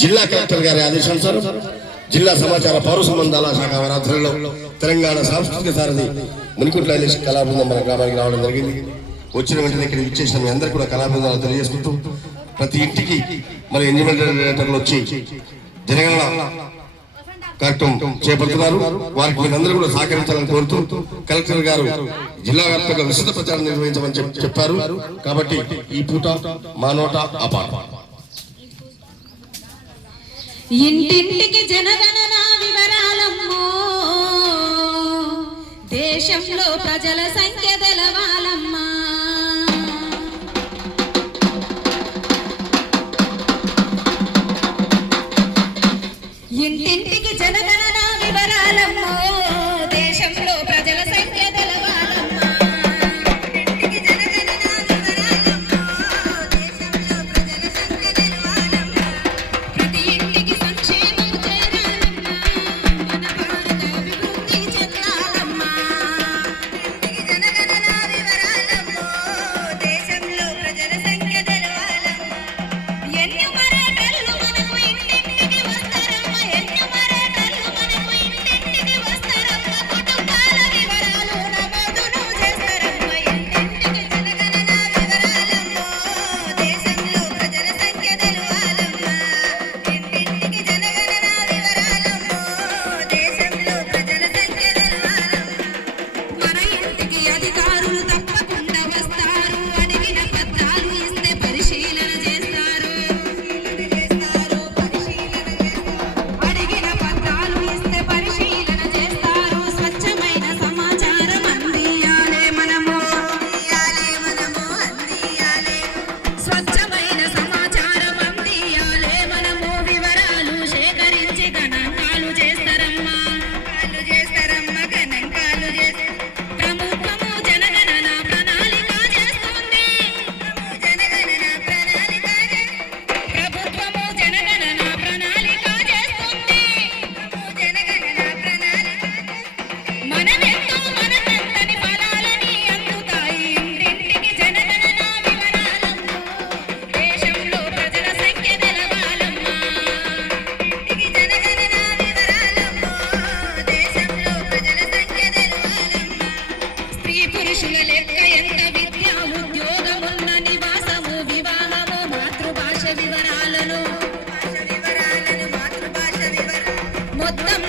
జిల్లా కలెక్టర్ గారి ఆదేశానుసారం జిల్లా సమాచార పౌర సంబంధాల శాఖ ఆధ్వర్యంలో తెలంగాణ సాంస్కృతిక సారథి మునికుంట్ల కళాబృందం మన గ్రామానికి రావడం జరిగింది. వచ్చిన వెంటనే ఇక్కడ ఇచ్చేసిన మీ అందరూ కూడా కళాబృందాలు తెలియజేసుకుంటూ ప్రతి ఇంటికి మరి ఎన్విరాన్మెంటల్ వచ్చి జనగణన కార్యక్రమం చేపడుతున్నారు. వారికి మీరందరూ కూడా సహకరించాలని కోరుతూ కలెక్టర్ గారు జిల్లా వ్యాప్తంగా విస్తృత ప్రచారం నిర్వహించమని చెప్పారు. కాబట్టి ఈ పూట మా నోట ఆ పాట. ఇంటింటికి జనగణన వివరాలమ్మో, దేశంలో ప్రజల సంఖ్య తెలవాలమ్మా. ఇంటింటికి జనగణన వివరాలమ్మో, దేశంలో ప్రజల సంఖ్య తెలవాలమ్మా. ఇంటింటికి జనగణన వివరాలమ్మో, దేశంలో ప్రజల సంఖ్య తెలవాలమ్మా. ప్రతి ఇంటికి సంక్షేమం చేరాలమ్మా, మన భారత అభివృద్ధి చెందాలమ్మా. ఇంటికి జనగణన వివరాలమ్మో, దేశంలో ప్రజల సంఖ్య తెలవాలమ్మా. ఎన్యుమరేటర్లు మనకు ఇంటింటికి వస్తారమ్మా, ఎన్యుమరేటర్లు మనకు ఇంటింటికి వస్తారమ్మా. కుటుంబాల వివరాలు నమోదును చేస్తారమ్మా. ఇంటింటికి జనగణన వివరాలమ్మో, దేశంలో ప్రజల సంఖ్య తెలవాలమ్మా. ఇంటింటికి జనగణన వివరాలమ్మో, దేశంలో ప్రజల సంఖ్య తెలవాలమ్మా. మన ఇంటికి అధికారులు తప్పకుండా వస్తారు, అడిగిన పత్రాలు ఇస్తే పరిశీలన చేస్తారు. అడిగిన పత్రాలు ఇస్తే పరిశీలన చేస్తారు. స్వచ్ఛమైన సమాచారం అందియాలే మనము, స్వచ్ఛమైన సమాచారం అందియాలే మనము. వివరాలు సేకరించి గణాంకాలు చేస్తారమ్మా, గణాంకాలు చేస్తారు. ప్రభుత్వము జనగణన ప్రణాళిక చేస్తుంది, ప్రభుత్వము జనగణన ప్రణాళిక చేస్తుంది. మనమెంతో మనమెంతని ఫలాలని అందుతాయి. ఇంటింటికి జనగణన వివరాలమ్మో, దేశంలో ప్రజల సంఖ్య తెలవాలమ్మా. ఇంటికి జనగణన వివరాలమ్మో, దేశంలో ప్రజల సంఖ్య తెలవాలమ్మా. స్త్రీ పురుషుల లెక్క, ఎంత విద్య ఉద్యోగమున్న నివాసము వివాహము, మాతృభాష వివరాలను మొత్తం